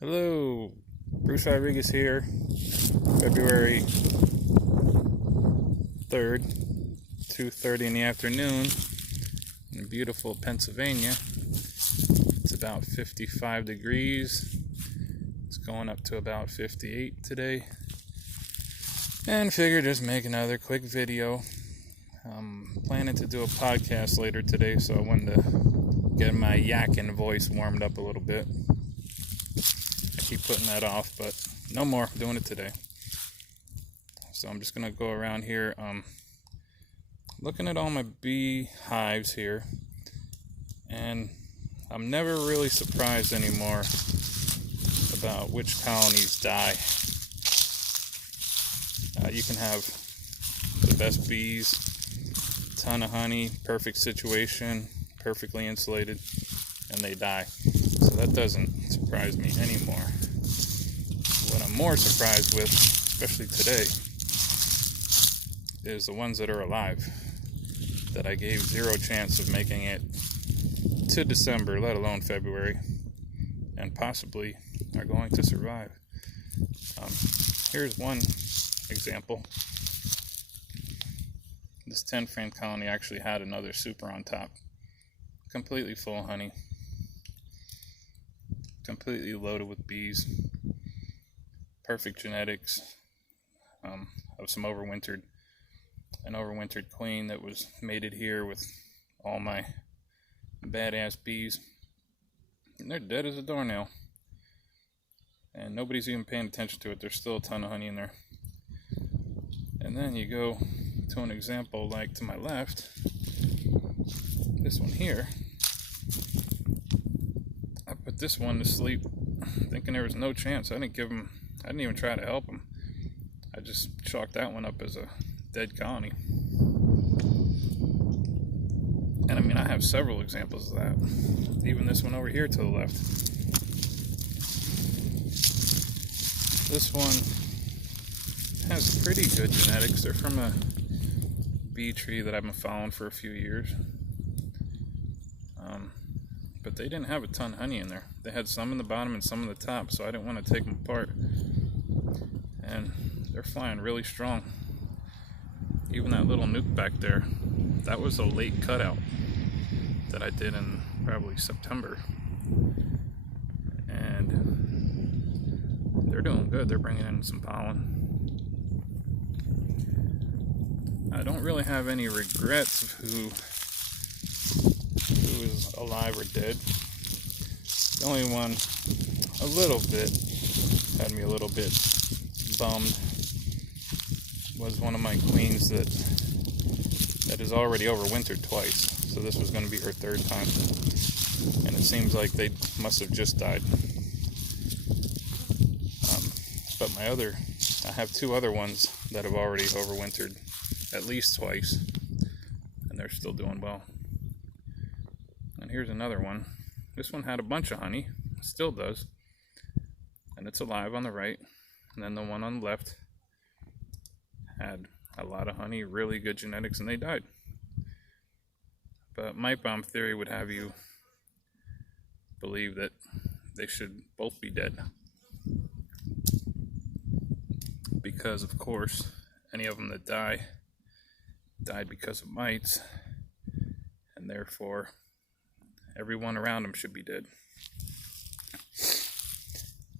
Hello, Bruce Rodriguez here, February 3rd, 2:30 in the afternoon in beautiful Pennsylvania. It's about 55 degrees. It's going up to about 58 today. And figured just make another quick video. I'm planning to do a podcast later today, so I wanted to get my yakking voice warmed up a little bit. I keep putting that off, but no more. I'm doing it today. So I'm just going to go around here looking at all my bee hives here. And I'm never really surprised anymore about which colonies die. You can have the best bees, ton of honey, perfect situation, perfectly insulated, and they die. So that doesn't surprise me anymore. What I'm more surprised with, especially today, is the ones that are alive, that I gave zero chance of making it to December, let alone February, and possibly are going to survive. Here's one example. This 10 frame colony actually had another super on top, completely full of honey, completely loaded with bees, perfect genetics, of some an overwintered queen that was mated here with all my badass bees, and they're dead as a doornail, and nobody's even paying attention to it. There's still a ton of honey in there. And then you go to an example like to my left, this one here. I put this one to sleep thinking there was no chance. I didn't even try to help him. I just chalked that one up as a dead colony. And I mean, I have several examples of that. Even this one over here to the left. This one has pretty good genetics. They're from a bee tree that I've been following for a few years. But they didn't have a ton of honey in there. They had some in the bottom and some in the top, so I didn't want to take them apart. And they're flying really strong. Even that little nuke back there, that was a late cutout that I did in probably September. And they're doing good. They're bringing in some pollen. I don't really have any regrets of who is alive or dead. The only one a little bit had me a little bit bummed was one of my queens that is already overwintered twice. So this was going to be her third time, and it seems like they must have just died. But I have two other ones that have already overwintered at least twice, and they're still doing well. And here's another one. This one had a bunch of honey, still does, and it's alive on the right. And then the one on the left had a lot of honey, really good genetics, and they died. But Mite Bomb theory would have you believe that they should both be dead, because of course any of them that died because of mites, and therefore everyone around them should be dead.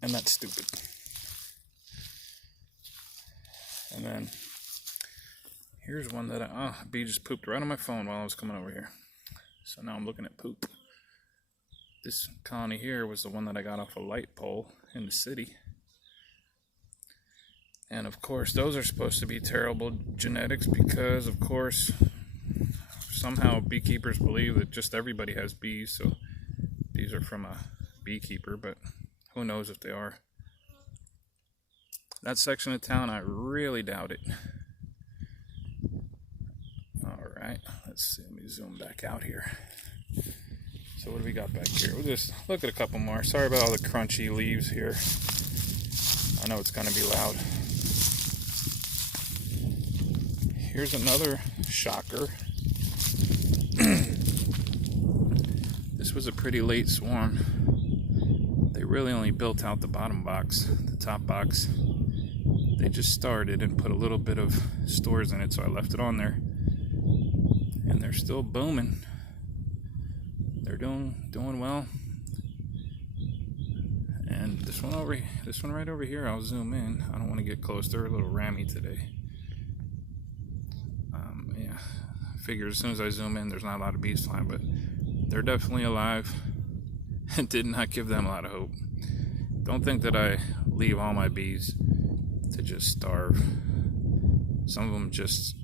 And that's stupid. And then here's one that a bee just pooped right on my phone while I was coming over here. So now I'm looking at poop. This colony here was the one that I got off a light pole in the city. And of course, those are supposed to be terrible genetics because, of course, somehow beekeepers believe that just everybody has bees. So these are from a beekeeper, but who knows if they are. That section of town, I really doubt it. Alright, let's see. Let me zoom back out here. So what do we got back here? We'll just look at a couple more. Sorry about all the crunchy leaves here. I know it's going to be loud. Here's another shocker. This was a pretty late swarm. They really only built out the bottom box. The top box, they just started and put a little bit of stores in it, so I left it on there. And they're still booming. They're doing well. And this one right over here, I'll zoom in. I don't want to get close. They're a little rammy today. Yeah, I figure as soon as I zoom in, there's not a lot of bees flying, but they're definitely alive. And did not give them a lot of hope. Don't think that I leave all my bees to just starve. Some of them just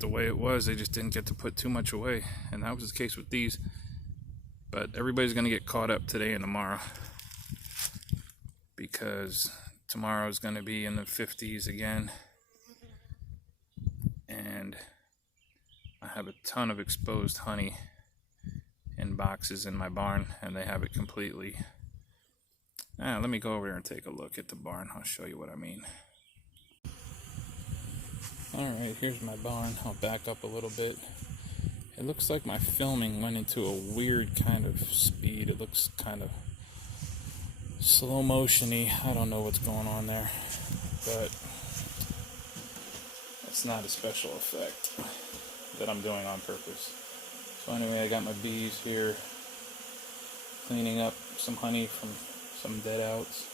the way it was, they just didn't get to put too much away, and that was the case with these. But everybody's gonna get caught up today and tomorrow, because tomorrow is gonna be in the 50s again, and I have a ton of exposed honey in boxes in my barn, and they have it completely. Let me go over there and take a look at the barn. I'll show you what I mean. Alright, here's my barn. I'll back up a little bit. It looks like my filming went into a weird kind of speed. It looks kind of slow motion-y. I don't know what's going on there, but it's not a special effect that I'm doing on purpose. So anyway, I got my bees here cleaning up some honey from some dead outs.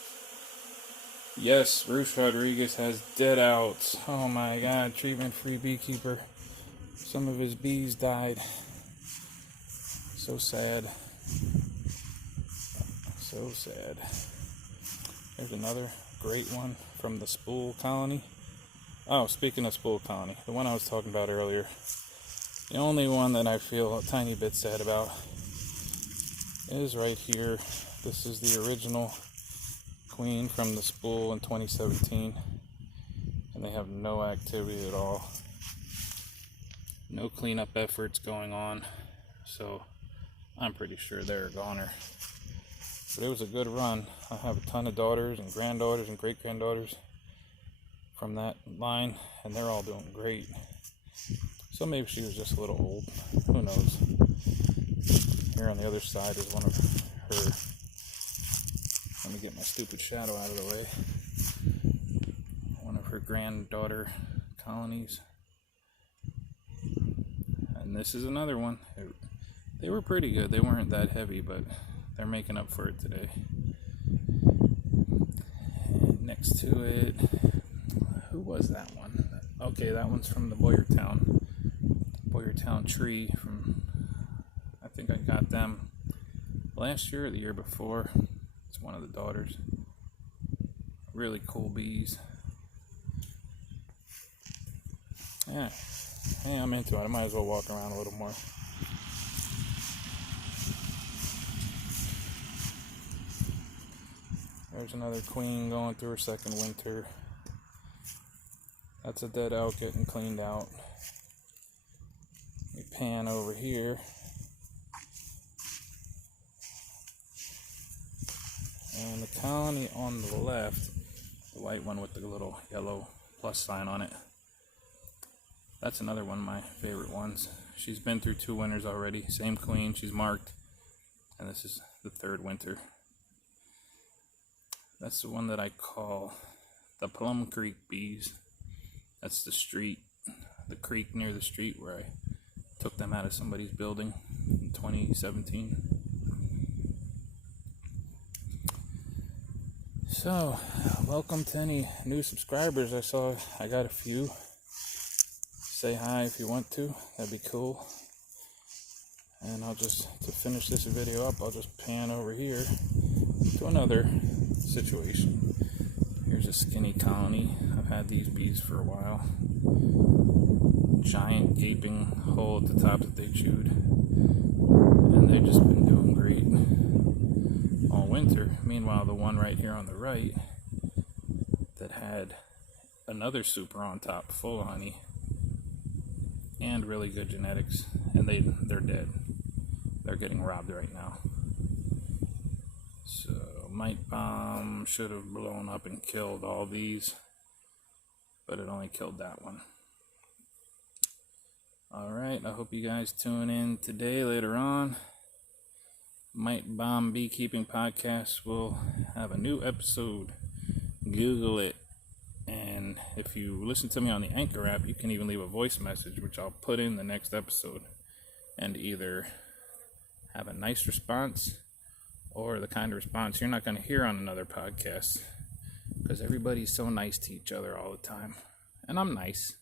Yes, Bruce Rodriguez has dead outs. Oh my God, treatment-free beekeeper. Some of his bees died. So sad. So sad. There's another great one from the Spool Colony. Oh, speaking of Spool Colony, the one I was talking about earlier. The only one that I feel a tiny bit sad about is right here. This is the original queen from the Spool in 2017, and they have no activity at all. No cleanup efforts going on, so I'm pretty sure they're a goner. But it was a good run. I have a ton of daughters and granddaughters and great-granddaughters from that line, and they're all doing great. So maybe she was just a little old. Who knows? Here on the other side is one of her. Let me get my stupid shadow out of the way. One of her granddaughter colonies. And this is another one. They were pretty good. They weren't that heavy, but they're making up for it today. And next to it, who was that one? Okay, that one's from the Boyertown tree from, I think I got them last year or the year before. It's one of the daughters. Really cool bees. Yeah, I'm into it. I might as well walk around a little more. There's another queen going through her second winter. That's a dead out getting cleaned out. We pan over here. And the colony on the left, the white one with the little yellow plus sign on it, that's another one of my favorite ones. She's been through 2 winters already. Same queen, she's marked. And this is the 3rd winter. That's the one that I call the Plum Creek bees. That's the street, the creek near the street where I took them out of somebody's building in 2017. So, welcome to any new subscribers. I saw I got a few. Say hi if you want to. That'd be cool. And to finish this video up, I'll just pan over here to another situation. Here's a skinny colony. I've had these bees for a while. Giant gaping hole at the top that they chewed. And they've just been doing great all winter. Meanwhile, the one right here on the right that had another super on top full of honey and really good genetics, and they're dead. They're getting robbed right now. So mite bomb should have blown up and killed all these, but it only killed that one. Alright, I hope you guys tune in today later on. Might Bomb Beekeeping Podcast will have a new episode. Google it. And if you listen to me on the Anchor app, you can even leave a voice message, which I'll put in the next episode, and either have a nice response or the kind of response you're not going to hear on another podcast, because everybody's so nice to each other all the time. And I'm nice.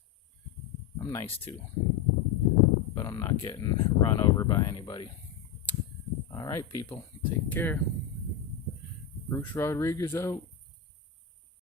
I'm nice too. But I'm not getting run over by anybody. All right, people. Take care. Bruce Rodriguez out.